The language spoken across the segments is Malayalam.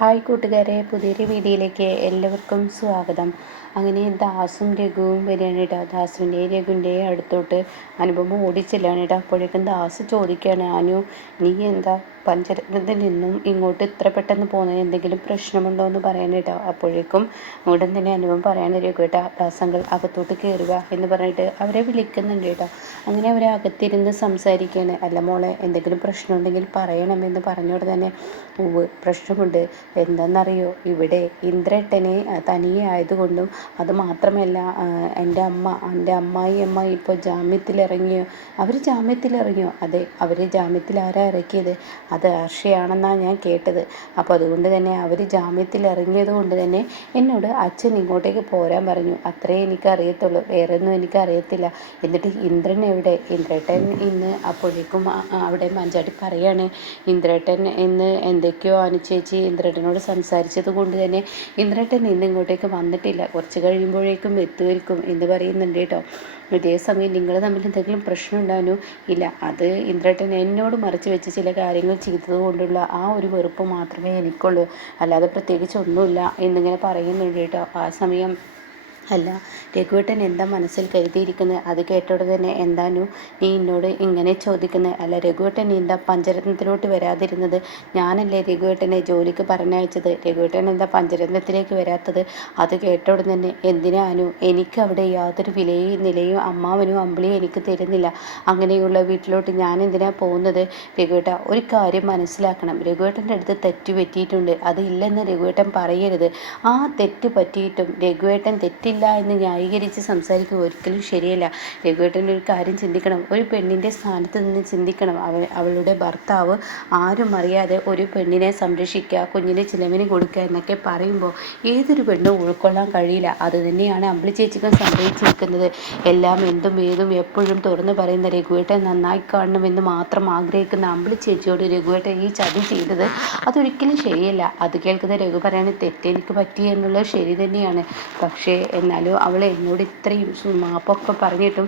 ഹായ് കൂട്ടുകാരെ, പുതിയൊരു വീഡിയോയിലേക്ക് എല്ലാവർക്കും സ്വാഗതം. അങ്ങനെ ദാസും രഘുവും വരികയാണ് കേട്ടോ. ദാസുവിൻ്റെയും രഘുവിൻ്റെയും അടുത്തോട്ട് അനുപമ ഓടിച്ചെല്ലാണ് കേട്ടോ. അപ്പോഴേക്കും ദാസ് ചോദിക്കുകയാണ്, അനു നീ എന്താ പഞ്ചരത്നത്തിൽ നിന്നും ഇങ്ങോട്ട് ഇത്ര പെട്ടെന്ന് പോകുന്നത്, എന്തെങ്കിലും പ്രശ്നമുണ്ടോ എന്ന് പറയാൻ കേട്ടോ. അപ്പോഴേക്കും ഉടൻ തന്നെ അനുപമ പറയാൻ രഘു കേട്ടോ, ദാസങ്ങൾ അകത്തോട്ട് കയറുക എന്ന് പറഞ്ഞിട്ട് അവരെ വിളിക്കുന്നുണ്ട് കേട്ടോ. അങ്ങനെ അവരെ അകത്തിരുന്ന് സംസാരിക്കുകയാണ്. അല്ല മോളെ, എന്തെങ്കിലും പ്രശ്നമുണ്ടെങ്കിൽ പറയണമെന്ന് പറഞ്ഞോടെ തന്നെ പ്രശ്നമുണ്ട്, എന്താണെന്നറിയോ, ഇവിടെ ഇന്ദ്രേട്ടനെ തനിയെ ആയതുകൊണ്ടും അത് മാത്രമല്ല എൻ്റെ അമ്മായി ഇപ്പോൾ ജാമ്യത്തിലിറങ്ങിയോ. അവർ ജാമ്യത്തിലിറങ്ങിയോ? അതെ, അവർ ജാമ്യത്തിൽ ആരാ ഇറക്കിയത്? അത് ഹർഷയാണെന്നാണ് ഞാൻ കേട്ടത്. അപ്പോൾ അതുകൊണ്ട് തന്നെ അവർ ജാമ്യത്തിലിറങ്ങിയത് കൊണ്ട് തന്നെ എന്നോട് അച്ഛൻ ഇങ്ങോട്ടേക്ക് പോരാൻ പറഞ്ഞു. അത്രേ എനിക്കറിയത്തുള്ളൂ, വേറെ ഒന്നും എനിക്കറിയത്തില്ല. എന്നിട്ട് ഇന്ദ്രൻ എവിടെ? ഇന്ദ്രേട്ടൻ ഇന്ന് അപ്പോഴേക്കും അവിടെ മഞ്ചാടി പറയാണ്, ഇന്ദ്രേട്ടൻ ഇന്ന് എന്തൊക്കെയോ അനുചേച്ചി ഇന്ദ്രേട്ടനോട് സംസാരിച്ചത് കൊണ്ട് തന്നെ ഇന്ദ്രേട്ടൻ ഇന്ന് ഇങ്ങോട്ടേക്ക് വന്നിട്ടില്ല, കുറച്ച് കഴിയുമ്പോഴേക്കും എത്തുമായിരിക്കും എന്ന് പറയുന്നുണ്ട് കേട്ടോ. ഇതേ സമയം നിങ്ങൾ തമ്മിൽ എന്തെങ്കിലും പ്രശ്നം ഉണ്ടാകാനോ? ഇല്ല, അത് ഇന്ദ്രേട്ടൻ എന്നോട് മറച്ചു വെച്ച് ചില കാര്യങ്ങൾ ചെയ്തത് കൊണ്ടുള്ള ആ ഒരു വെറുപ്പ് മാത്രമേ എനിക്കുള്ളൂ, അല്ലാതെ പ്രത്യേകിച്ച് ഒന്നുമില്ല എന്നിങ്ങനെ പറയുന്നുണ്ട് കേട്ടോ. ആ സമയം അല്ല, രഘുവേട്ടൻ എന്താ മനസ്സിൽ കരുതിയിരിക്കുന്നത്? അത് കേട്ടോടെ തന്നെ എന്താനു നീ എന്നോട് ഇങ്ങനെ ചോദിക്കുന്നത്? അല്ല രഘുവേട്ടൻ നീ എന്താ പഞ്ചരത്നത്തിലോട്ട് വരാതിരുന്നത്? ഞാനല്ലേ രഘുവേട്ടനെ ജോലിക്ക് പറഞ്ഞയച്ചത്, രഘുവേട്ടൻ എന്താ പഞ്ചരത്നത്തിലേക്ക് വരാത്തത്? അത് കേട്ടോടെ തന്നെ എന്തിനാനു എനിക്ക് അവിടെ യാതൊരു വിലയും നിലയും അമ്മാവനും അമ്പിളിയും എനിക്ക് തരുന്നില്ല, അങ്ങനെയുള്ള വീട്ടിലോട്ട് ഞാൻ എന്തിനാ പോകുന്നത്? രഘുവേട്ട ഒരു കാര്യം മനസ്സിലാക്കണം, രഘുവേട്ടൻ്റെ അടുത്ത് തെറ്റ് പറ്റിയിട്ടുണ്ട്, അത് ഇല്ലെന്ന് രഘുവേട്ടൻ പറയരുത്. ആ തെറ്റ് പറ്റിയിട്ടും രഘുവേട്ടൻ തെറ്റില്ല എന്ന് ന്യായീകരിച്ച് സംസാരിക്കുക ഒരിക്കലും ശരിയല്ല. രഘുവേട്ടൻ്റെ ഒരു കാര്യം ചിന്തിക്കണം, ഒരു പെണ്ണിൻ്റെ സ്ഥാനത്ത് നിന്ന് ചിന്തിക്കണം. അവളുടെ ഭർത്താവ് ആരും അറിയാതെ ഒരു പെണ്ണിനെ സംരക്ഷിക്കുക, കുഞ്ഞിനെ ചിലവിന് കൊടുക്കുക എന്നൊക്കെ പറയുമ്പോൾ ഏതൊരു പെണ്ണും ഉൾക്കൊള്ളാൻ കഴിയില്ല. അത് തന്നെയാണ് അമ്പിളി ചേച്ചിക്കും സംഭവിച്ചിരിക്കുന്നത്. എല്ലാം എന്തും ഏതും എപ്പോഴും തുറന്നു പറയുന്ന രഘുവേട്ടൻ നന്നായി കാണണമെന്ന് മാത്രം ആഗ്രഹിക്കുന്ന അമ്പിളി ചേച്ചിയോട് രഘുവേട്ടൻ ഈ ചതി ചെയ്തത് അതൊരിക്കലും ശരിയല്ല. അത് കേൾക്കുന്ന രഘു പറയാണ്, തെറ്റെനിക്ക് പറ്റി എന്നുള്ളത് ശരി തന്നെയാണ്, പക്ഷേ എന്നാലും അവൾ എന്നോട് ഇത്രയും മാപ്പൊക്കെ പറഞ്ഞിട്ടും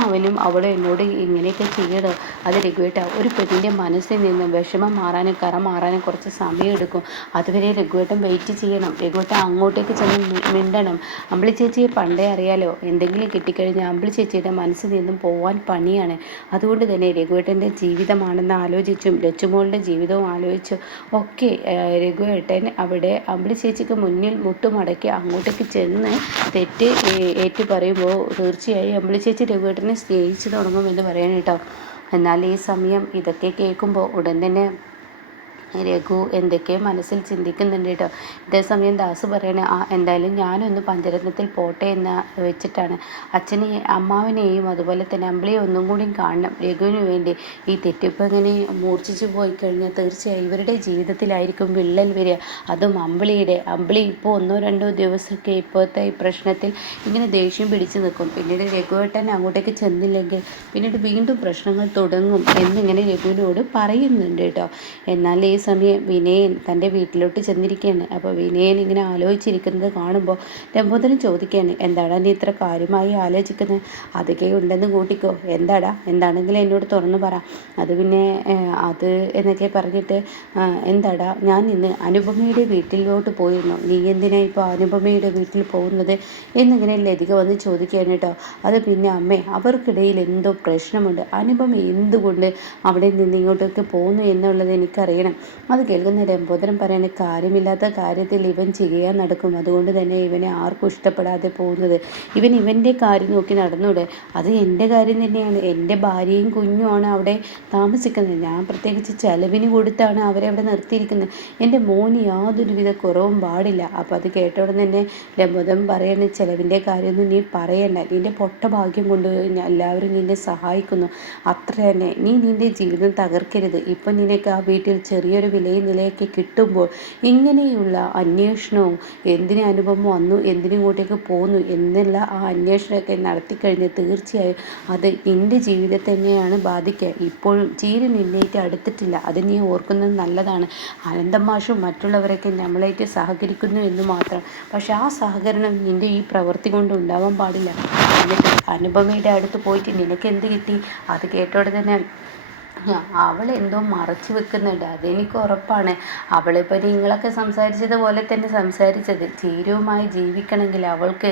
അവനും അവൾ എന്നോട് ഇങ്ങനെയൊക്കെ ചെയ്യണോ? അത് രഘുവേട്ട ഒരു പെണ്ണിൻ്റെ മനസ്സിൽ നിന്ന് വിഷമം മാറാനും കറ മാറാനും കുറച്ച് സമയം എടുക്കും. അതുവരെ രഘുവേട്ടൻ വെയിറ്റ് ചെയ്യണം. രഘുവേട്ടൻ അങ്ങോട്ടേക്ക് ചെന്ന് മിണ്ടണം. അമ്പിളി ചേച്ചിയെ പണ്ടേ അറിയാലോ, എന്തെങ്കിലും കിട്ടിക്കഴിഞ്ഞാൽ അമ്പിളി ചേച്ചിയുടെ മനസ്സിൽ നിന്നും പോവാൻ പണിയാണ്. അതുകൊണ്ട് തന്നെ രഘുവേട്ടൻ്റെ ജീവിതമാണെന്ന് ആലോചിച്ചും ലച്ചുമോളുടെ ജീവിതവും ആലോചിച്ചും ഒക്കെ രഘുവേട്ടൻ അവിടെ അമ്പിളി ചേച്ചിക്ക് മുന്നിൽ മുട്ടുമടക്കി അങ്ങോട്ടേക്ക് ചെന്ന് തെറ്റ് ഏറ്റു പറയുമ്പോൾ തീർച്ചയായും അമ്പിളി ചേച്ചി രഘുവേട്ടനെ സ്നേഹിച്ചു തുടങ്ങുമെന്ന് പറയാൻ കേട്ടോ. എന്നാൽ ഈ സമയം ഇതൊക്കെ കേൾക്കുമ്പോൾ ഉടൻ തന്നെ രഘു എന്തൊക്കെയോ മനസ്സിൽ ചിന്തിക്കുന്നുണ്ട് കേട്ടോ. ഇതേസമയം ദാസ് പറയണേ, എന്തായാലും ഞാനൊന്ന് പഞ്ചരത്നത്തിൽ പോട്ടെ എന്ന് വെച്ചിട്ടാണ്. അച്ഛനെ അമ്മാവനെയും അതുപോലെ തന്നെ അമ്പിളിയെ ഒന്നും കൂടി കാണണം രഘുവിന് വേണ്ടി. ഈ തെറ്റിപ്പോൾ ഇങ്ങനെ മൂർച്ഛിച്ചു പോയി കഴിഞ്ഞാൽ തീർച്ചയായും ഇവരുടെ ജീവിതത്തിലായിരിക്കും വിള്ളൽ വരിക, അതും അമ്പിളി ഇപ്പോൾ 1-2 ദിവസമൊക്കെ ഇപ്പോഴത്തെ ഈ പ്രശ്നത്തിൽ ഇങ്ങനെ ദേഷ്യം പിടിച്ചു നിൽക്കും. പിന്നീട് രഘുവേട്ടൻ അങ്ങോട്ടേക്ക് ചെന്നില്ലെങ്കിൽ പിന്നീട് വീണ്ടും പ്രശ്നങ്ങൾ തുടങ്ങും എന്നിങ്ങനെ രഘുവിനോട് പറയുന്നുണ്ട് കേട്ടോ. എന്നാൽ ഈ സമയം വിനയൻ തൻ്റെ വീട്ടിലോട്ട് ചെന്നിരിക്കുകയാണ്. അപ്പോൾ വിനയൻ ഇങ്ങനെ ആലോചിച്ചിരിക്കുന്നത് കാണുമ്പോൾ ലംബോദരൻ ചോദിക്കുകയാണ്, എന്താടാ നീ ഇത്ര കാര്യമായി ആലോചിക്കുന്നത്? അതൊക്കെ ഉണ്ടെന്ന് കൂട്ടിക്കോ, എന്താണെങ്കിലും എന്നോട് തുറന്നു പറ. അത് പിന്നെ അത് എന്നൊക്കെ പറഞ്ഞിട്ട്, എന്താടാ ഞാൻ ഇന്ന് അനുപമയുടെ വീട്ടിലോട്ട് പോയിരുന്നു, നീ എന്തിനാ ഇപ്പോൾ അനുപമയുടെ വീട്ടിൽ പോകുന്നത് എന്നിങ്ങനെ ലതിക വന്ന് ചോദിക്കുകയാണ് കേട്ടോ. അത് പിന്നെ അമ്മേ, അവർക്കിടയിൽ എന്തോ പ്രശ്നമുണ്ട്, അനുപമ എന്തുകൊണ്ട് അവിടെ നിന്ന് ഇങ്ങോട്ടൊക്കെ പോകുന്നു എന്നുള്ളത് എനിക്കറിയണം. അത് കേൾക്കുന്ന ലംബോദരൻ പറയാണ്, കാര്യമില്ലാത്ത കാര്യത്തിൽ ഇവൻ ചെയ്യാൻ നടക്കും, അതുകൊണ്ട് തന്നെ ഇവനെ ആർക്കും ഇഷ്ടപ്പെടാതെ പോകുന്നത്. ഇവൻ്റെ കാര്യം നോക്കി നടന്നൂടെ? അത് എൻ്റെ കാര്യം തന്നെയാണ്, എൻ്റെ ഭാര്യയും കുഞ്ഞുമാണ് അവിടെ താമസിക്കുന്നത്, ഞാൻ പ്രത്യേകിച്ച് ചെലവിന് കൊടുത്താണ് അവരെ അവിടെ നിർത്തിയിരിക്കുന്നത്, എൻ്റെ മോന് യാതൊരുവിധ കുറവും പാടില്ല. അപ്പോൾ അത് കേട്ടോടെ തന്നെ ലംബോദരൻ പറയാണ്, ചെലവിൻ്റെ കാര്യമൊന്നും നീ പറയണ്ട, നിൻ്റെ പൊട്ട ഭാഗ്യം കൊണ്ട് എല്ലാവരും നിന്നെ സഹായിക്കുന്നു, അത്ര തന്നെ. നീ നിൻ്റെ ജീവിതം തകർക്കരുത്. ഇപ്പം നിനക്ക് ആ വീട്ടിൽ ചെറിയൊരു വിലയും നിലയൊക്കെ കിട്ടുമ്പോൾ ഇങ്ങനെയുള്ള അന്വേഷണവും എന്തിനു അനുഭവം വന്നു, എന്തിനിങ്ങോട്ടേക്ക് പോന്നു എന്നുള്ള ആ അന്വേഷണമൊക്കെ നടത്തിക്കഴിഞ്ഞ് തീർച്ചയായും അത് നിൻ്റെ ജീവിതത്തെ തന്നെയാണ് ബാധിക്കുക. ഇപ്പോഴും ചീര നിന്നേറ്റ് അടുത്തിട്ടില്ല, അത് നീ ഓർക്കുന്നത് നല്ലതാണ്. അനന്തം മാഷും മറ്റുള്ളവരൊക്കെ നമ്മളേക്ക് സഹകരിക്കുന്നു എന്ന് മാത്രം, പക്ഷെ ആ സഹകരണം നിൻ്റെ ഈ പ്രവൃത്തി കൊണ്ട് ഉണ്ടാവാൻ പാടില്ല. എന്നിട്ട് അനുപമയുടെ അടുത്ത് പോയിട്ട് നിനക്ക് എന്ത് കിട്ടി? അത് കേട്ടോടെ തന്നെ അവൾ എന്തോ മറച്ചു വെക്കുന്നുണ്ട്, അതെനിക്ക് ഉറപ്പാണ്. അവളിപ്പോൾ നിങ്ങളൊക്കെ സംസാരിച്ചതുപോലെ തന്നെ സംസാരിച്ചത്. ചീരുവുമായി ജീവിക്കണമെങ്കിൽ അവൾക്ക്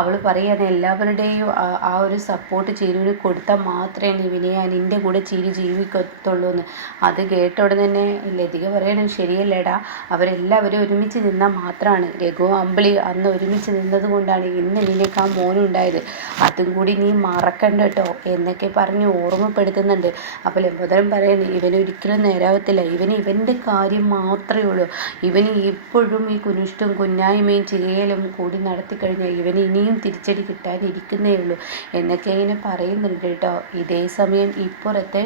അവൾ പറയുകയാണ് എല്ലാവരുടെയും ആ ഒരു സപ്പോർട്ട് ചീരുവിന് കൊടുത്താൽ മാത്രമേ ഇവനെ നിൻ്റെ കൂടെ ചീരു ജീവിക്കത്തുള്ളൂ എന്ന്. അത് കേട്ട ഉടനെ തന്നെ ലതിക പറയണം ശരിയല്ലേടാ, അവരെല്ലാവരും ഒരുമിച്ച് നിന്നാൽ മാത്രമാണ്, രഘു അമ്പിളി അന്ന് ഒരുമിച്ച് നിന്നത് കൊണ്ടാണ് ഇന്ന് നിനക്ക് ആ മോനുണ്ടായത്, അതും കൂടി നീ മറക്കണ്ട കേട്ടോ എന്നൊക്കെ പറഞ്ഞ് ഓർമ്മപ്പെടുത്തുന്നുണ്ട്. അപ്പോൾ ലംബോദരൻ പറയുന്നത് ഇവനൊരിക്കലും നേരാവത്തില്ല, ഇവൻ്റെ കാര്യം മാത്രമേ ഉള്ളൂ, ഇവന് ഇപ്പോഴും ഈ കുനിഷ്ടും കുന്നായ്മയും ചെയ്യലും കൂടി നടത്തി കഴിഞ്ഞാൽ ഇവന് ഇനിയും തിരിച്ചടി കിട്ടാനിരിക്കുന്നേ ഉള്ളൂ എന്നൊക്കെ ഇങ്ങനെ പറയുന്നുണ്ട് കേട്ടോ. ഇതേ സമയം ഇപ്പുറത്തെ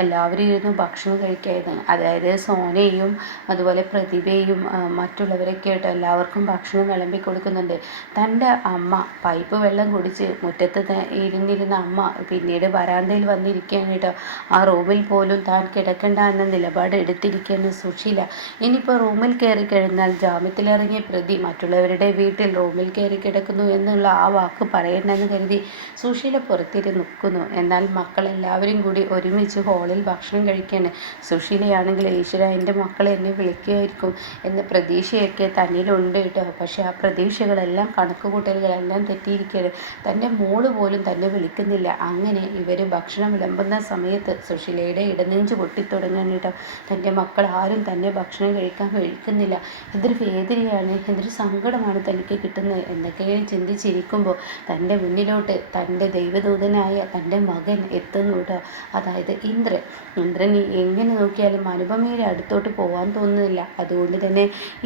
എല്ലാവരും ഇരുന്ന് ഭക്ഷണം കഴിക്കായിരുന്നു. അതായത് സോനയും അതുപോലെ പ്രതിഭയും മറ്റുള്ളവരൊക്കെ ആയിട്ട് എല്ലാവർക്കും ഭക്ഷണം വിളമ്പി കൊടുക്കുന്നുണ്ട്. തൻ്റെ അമ്മ പൈപ്പ് വെള്ളം കുടിച്ച് മുറ്റത്ത് ഇരുന്നിരുന്ന അമ്മ പിന്നീട് വരാന്തയിൽ വന്നിരിക്കുകയാണ് കേട്ടോ. ആ റൂമിൽ പോലും താൻ കിടക്കണ്ട എന്ന നിലപാട് എടുത്തിരിക്കുകയാണ് സുശീല. ഇനിയിപ്പോൾ റൂമിൽ കയറി കഴിഞ്ഞാൽ ജാമ്യത്തിലിറങ്ങിയ പ്രതി മറ്റുള്ളവരുടെ വീട്ടിൽ റൂമിൽ കയറി കിടക്കുന്നു എന്നുള്ള ആ വാക്ക് പറയണമെന്ന് കരുതി സുശീല പുറത്തിരുന്ന് നിൽക്കുന്നു. എന്നാൽ മക്കളെല്ലാവരും കൂടി ഒരുമിച്ച് ഹോളിൽ ഭക്ഷണം കഴിക്കുകയാണ്. സുശീലയാണെങ്കിൽ ഈശ്വര എൻ്റെ മക്കളെ എന്നെ വിളിക്കുമായിരിക്കും എന്ന പ്രതീക്ഷയൊക്കെ തന്നിലുണ്ട് കേട്ടോ. പക്ഷേ ആ പ്രതീക്ഷകളെല്ലാം കണക്കുകൂട്ടലുകളെല്ലാം തെറ്റിയിരിക്കുകയാണ്. തൻ്റെ മോള് പോലും തന്നെ വിളിക്കുന്നില്ല. അങ്ങനെ ഇവർ ഭക്ഷണം വിളമ്പുന്ന സമയത്ത് സുശീലയുടെ ഇടനെഞ്ച് പൊട്ടിത്തുടങ്ങാൻ കേട്ടോ. തൻ്റെ മക്കൾ ആരും തന്നെ ഭക്ഷണം കഴിക്കാൻ കഴിക്കുന്നില്ല, എന്തൊരു വേദനയാണ്, എന്തൊരു സങ്കടമാണ് തനിക്ക് കിട്ടുന്നത് എന്നൊക്കെ ചിന്തിച്ചിരിക്കുമ്പോൾ തൻ്റെ മുന്നിലോട്ട് തൻ്റെ ദൈവദൂതനായ തൻ്റെ മകൻ എത്തുന്നു കേട്ടോ. അതായത് ഇന്ദ്രൻ എങ്ങനെ നോക്കിയാലും അനുപമയുടെ അടുത്തോട്ട് പോകാൻ തോന്നുന്നില്ല. അതുകൊണ്ട് തന്നെ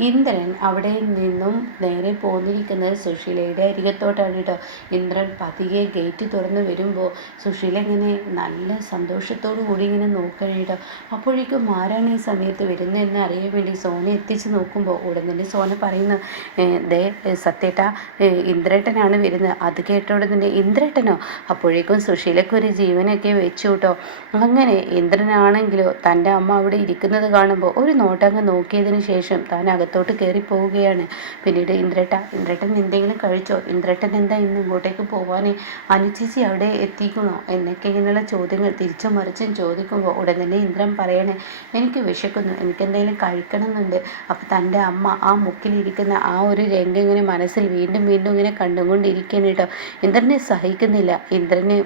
ഇന്ദ്രൻ അവിടെ നിന്നും നേരെ പോന്നിരിക്കുന്നത് സുശീലയുടെ അരികത്തോട്ടാണ് കേട്ടോ. ഇന്ദ്രൻ പതിയെ ഗേറ്റ് തുറന്ന് വരുമ്പോൾ സുശീല ഇങ്ങനെ നല്ല സന്തോഷത്തോടു കൂടി ഇങ്ങനെ നോക്കണം കേട്ടോ. അപ്പോഴേക്കും ആരാണ് ഈ സമയത്ത് വരുന്നതെന്ന് അറിയാൻ വേണ്ടി സോന എത്തിച്ച് നോക്കുമ്പോൾ ഉടൻ തന്നെ സോന പറയുന്നു, ദേ സത്യേട്ടാ, ഇന്ദ്രേട്ടനാണ് വരുന്നത്. അത് കേട്ട ഉടൻ തന്നെ ഇന്ദ്രേട്ടനോ? അപ്പോഴേക്കും സുശീലക്കൊരു ജീവനൊക്കെ വെച്ചു കേട്ടോ. അങ്ങനെ ഇന്ദ്രനാണെങ്കിലോ തൻ്റെ അമ്മ അവിടെ ഇരിക്കുന്നത് കാണുമ്പോൾ ഒരു നോട്ടങ്ങ് നോക്കിയതിന് ശേഷം താൻ അകത്തോട്ട് കയറി പോവുകയാണ്. പിന്നീട് ഇന്ദ്രേട്ടൻ എന്തെങ്കിലും കഴിച്ചോ? ഇന്ദ്രേട്ടൻ എന്താ ഇന്ന് ഇങ്ങോട്ടേക്ക് പോവാനേ? അനുചേച്ചി അവിടെ എത്തിക്കണോ എന്നൊക്കെ ഇങ്ങനെയുള്ള ചോദ്യങ്ങൾ തിരിച്ചും മറിച്ചും ചോദിക്കുമ്പോൾ ഉടൻ തന്നെ ഇന്ദ്രൻ പറയണേ എനിക്ക് വിശക്കുന്നു, എനിക്കെന്തെങ്കിലും കഴിക്കണം എന്നുണ്ട്. അപ്പം തൻ്റെ അമ്മ ആ മുക്കിലിരിക്കുന്ന ആ ഒരു രംഗം ഇങ്ങനെ മനസ്സിൽ വീണ്ടും വീണ്ടും ഇങ്ങനെ കണ്ടുകൊണ്ടിരിക്കുകയാണ് കേട്ടോ. ഇന്ദ്രനെ സഹിക്കുന്നില്ല. ഇന്ദ്രന്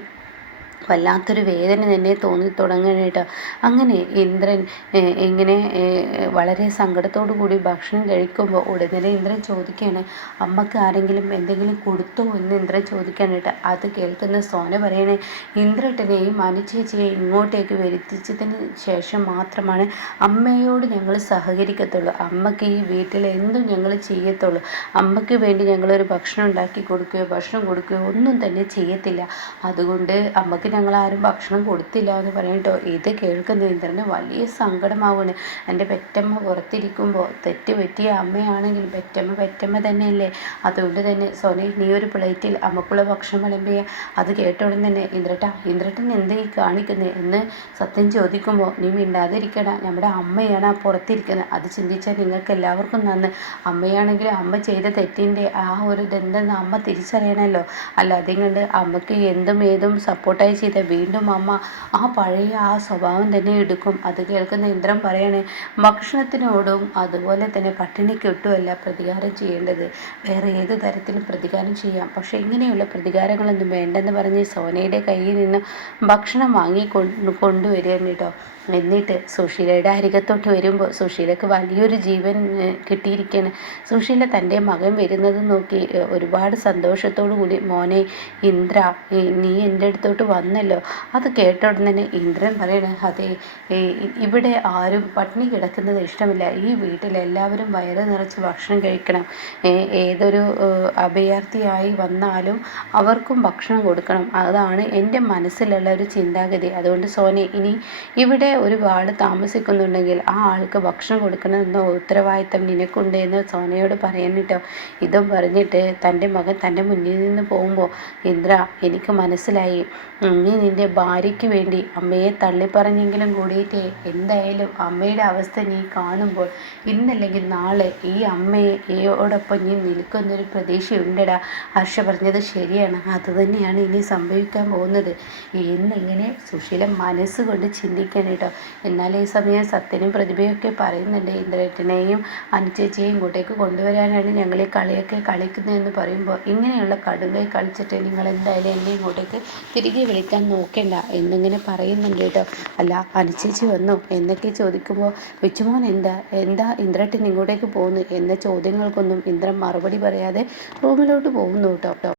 വല്ലാത്തൊരു വേദന തന്നെ തോന്നി തുടങ്ങാനായിട്ട്. അങ്ങനെ ഇന്ദ്രൻ ഇങ്ങനെ വളരെ സങ്കടത്തോടു കൂടി ഭക്ഷണം കഴിക്കുമ്പോൾ ഉടനെ ഇന്ദ്രൻ ചോദിക്കുകയാണ്, അമ്മക്ക് ആരെങ്കിലും എന്തെങ്കിലും കൊടുത്തോ എന്ന് ഇന്ദ്രൻ ചോദിക്കാനായിട്ട്. അത് കേൾക്കുന്ന സോന പറയണേ, ഇന്ദ്രേട്ടനെയും അനുചേച്ചിയെയും ഇങ്ങോട്ടേക്ക് വരുത്തിച്ചതിന് ശേഷം മാത്രമാണ് അമ്മയോട് ഞങ്ങൾ സഹകരിക്കത്തുള്ളൂ, അമ്മക്ക് ഈ വീട്ടിൽ എന്തും ഞങ്ങൾ ചെയ്യത്തുള്ളൂ, അമ്മയ്ക്ക് വേണ്ടി ഞങ്ങളൊരു ഭക്ഷണം ഉണ്ടാക്കി കൊടുക്കുകയോ ഭക്ഷണം കൊടുക്കുകയോ ഒന്നും തന്നെ ചെയ്യത്തില്ല, അതുകൊണ്ട് അമ്മക്ക് ഞങ്ങൾ ആരും ഭക്ഷണം കൊടുത്തില്ല എന്ന് പറയട്ടോ. ഇത് കേൾക്കുന്ന ഇന്ദ്രന് വലിയ സങ്കടമാവുകയാണ്. എൻ്റെ പെറ്റമ്മ പുറത്തിരിക്കുമ്പോൾ തെറ്റ് പറ്റിയ അമ്മയാണെങ്കിൽ പെറ്റമ്മ തന്നെയല്ലേ, അതുകൊണ്ട് തന്നെ സോനെ നീ ഒരു പ്ലേറ്റിൽ അമ്മക്കുള്ള ഭക്ഷണം വിളമ്പിയ. അത് കേട്ട ഉടൻ തന്നെ ഇന്ദ്രട്ടൻ എന്തേ കാണിക്കുന്നത് എന്ന് സത്യം ചോദിക്കുമ്പോൾ നീ മിണ്ടാതിരിക്കണം, നമ്മുടെ അമ്മയാണ് ആ പുറത്തിരിക്കുന്നത്, അത് ചിന്തിച്ചാൽ നിങ്ങൾക്ക് എല്ലാവർക്കും നന്ന്, അമ്മയാണെങ്കിൽ അമ്മ ചെയ്ത തെറ്റിൻ്റെ ആ ഒരു ഇതെന്തെന്ന് അമ്മ തിരിച്ചറിയണമല്ലോ, അല്ലാതെ കണ്ട് അമ്മയ്ക്ക് എന്തും ഏതും സപ്പോർട്ടായി ചെയ്ത വീണ്ടും അമ്മ ആ പഴയ ആ സ്വഭാവം തന്നെ എടുക്കും. അത് കേൾക്കുന്ന ഇന്ദ്രൻ പറയണേ, ഭക്ഷണത്തിനോടും അതുപോലെ തന്നെ പട്ടിണിക്ക് ഒട്ടുമല്ല പ്രതികാരം ചെയ്യേണ്ടത്, വേറെ ഏത് തരത്തിലും പ്രതികാരം ചെയ്യാം, പക്ഷേ ഇങ്ങനെയുള്ള പ്രതികാരങ്ങളൊന്നും വേണ്ടെന്ന് പറഞ്ഞ് സോനയുടെ കയ്യിൽ നിന്ന് ഭക്ഷണം വാങ്ങി കൊണ്ടുവരികയാണ് കേട്ടോ. എന്നിട്ട് സുശീലയുടെ അരികത്തോട്ട് വരുമ്പോൾ സുശീലക്ക് വലിയൊരു ജീവൻ കിട്ടിയിരിക്കുകയാണ്. സുശീല തൻ്റെ മകൻ വരുന്നത് നോക്കി ഒരുപാട് സന്തോഷത്തോടു കൂടി, മോനെ ഇന്ദ്ര നീ എൻ്റെ അടുത്തോട്ട് വന്നല്ലോ. അത് കേട്ട ഉടനെ തന്നെ ഇന്ദ്രൻ പറയണേ, അതെ ഇവിടെ ആരും പട്ടിണി കിടക്കുന്നത് ഇഷ്ടമില്ല, ഈ വീട്ടിലെല്ലാവരും വയറ് നിറച്ച് ഭക്ഷണം കഴിക്കണം, ഏതൊരു അഭയാർത്ഥിയായി വന്നാലും അവർക്കും ഭക്ഷണം കൊടുക്കണം, അതാണ് എൻ്റെ മനസ്സിലുള്ള ഒരു ചിന്താഗതി. അതുകൊണ്ട് സോനെ ഇനി ഇവിടെ ഒരുപാട് താമസിക്കുന്നുണ്ടെങ്കിൽ ആ ആൾക്ക് ഭക്ഷണം കൊടുക്കണമെന്ന ഉത്തരവാദിത്തം നിനക്കുണ്ട് എന്ന് സോനയോട് പറയുന്നിട്ടോ. ഇതും പറഞ്ഞിട്ട് തൻ്റെ മകൻ തൻ്റെ മുന്നിൽ നിന്ന് പോകുമ്പോൾ, ഇന്ദ്ര, എനിക്ക് മനസ്സിലായി, നീ നിൻ്റെ ഭാര്യയ്ക്ക് വേണ്ടി അമ്മയെ തള്ളിപ്പറഞ്ഞെങ്കിലും കൂടിയിട്ട് എന്തായാലും അമ്മയുടെ അവസ്ഥ നീ കാണുമ്പോൾ ഇന്നല്ലെങ്കിൽ നാളെ ഈ അമ്മയോടൊപ്പം നീ നിൽക്കുന്നൊരു പ്രതീക്ഷയുണ്ടടാ. ഹർഷ പറഞ്ഞത് ശരിയാണ്, അതുതന്നെയാണ് ഇനി സംഭവിക്കാൻ പോകുന്നത് എന്നിങ്ങനെ സുശീല മനസ്സുകൊണ്ട് ചിന്തിക്കണം കേട്ടോ. എന്നാൽ ഈ സമയം സത്യനും പ്രതിഭയൊക്കെ പറയുന്നുണ്ട്, ഇന്ദ്രേട്ടനെയും അനുചേച്ചിയെയും ഇങ്ങോട്ടേക്ക് കൊണ്ടുവരാനാണ് ഞങ്ങൾ ഈ കളിയൊക്കെ കളിക്കുന്നതെന്ന് പറയുമ്പോൾ, ഇങ്ങനെയുള്ള കടുങ്കൈ കളിച്ചിട്ട് നിങ്ങൾ എന്തായാലും എന്നെ ഇങ്ങോട്ടേക്ക് തിരികെ വിളിക്കാൻ നോക്കേണ്ട എന്നിങ്ങനെ പറയുന്നുണ്ട് കേട്ടോ. അല്ല, അനുചേച്ചി വന്നു എന്നൊക്കെ ചോദിക്കുമ്പോൾ, കൊച്ചുമോൻ എന്താ ഇന്ദ്രേട്ടൻ ഇങ്ങോട്ടേക്ക് പോകുന്നു എന്ന ചോദ്യങ്ങൾക്കൊന്നും ഇന്ദ്രൻ മറുപടി പറയാതെ റൂമിലോട്ട് പോകുന്നു കേട്ടോ.